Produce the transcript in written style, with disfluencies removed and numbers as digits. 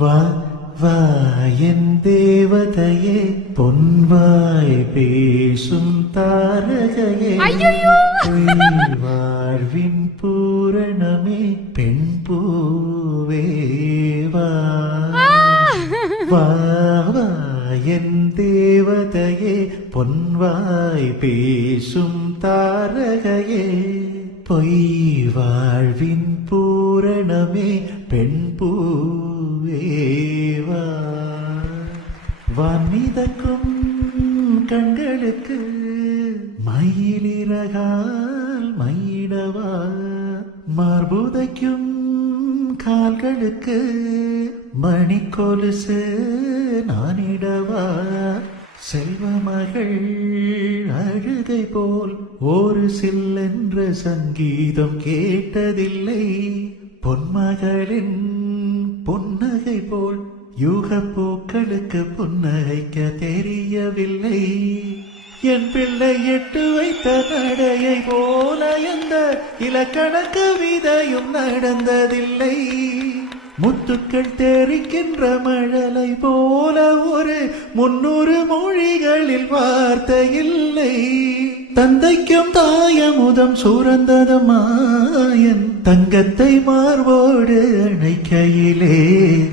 வா வா என் தேவதையே பொன்வாய் பேசும் தாரகையே பொய் வாழ்வின் பூரணமே பெண் பூவே வா வா வா என் தேவதையே பொன்வாய் பேசும் தாரகையே பொய் வாழ்வின் பூரணமே பெண் பூவேவா வான்மிதக்கும் கண்களுக்கு மயிலிறகால் மயிடவா மார்புதைக்கும் கால்களுக்கு மணிக்கொலுசு நானிடவா செல்வமகள் அழுகை போல் ஒரு சில்லென்ற சங்கீதம் கேட்டதில்லை பொன்மகளின் புன்னகை போல் யூக பூக்களுக்கு புன்னகைக்க தெரியவில்லை என் பிள்ளை எட்டு வைத்த நடையை போல எந்த இலக்கண கவிதையும் நடந்ததில்லை முத்துக்கள் தெரிக்கின்ற மழலை போல ஒரு 300 மொழிகளில் வார்த்தை இல்லை தந்தைக்கும் தாயமுதம் சுரந்ததமாயன் தங்கத்தை மார்போடு அணைக்கையிலே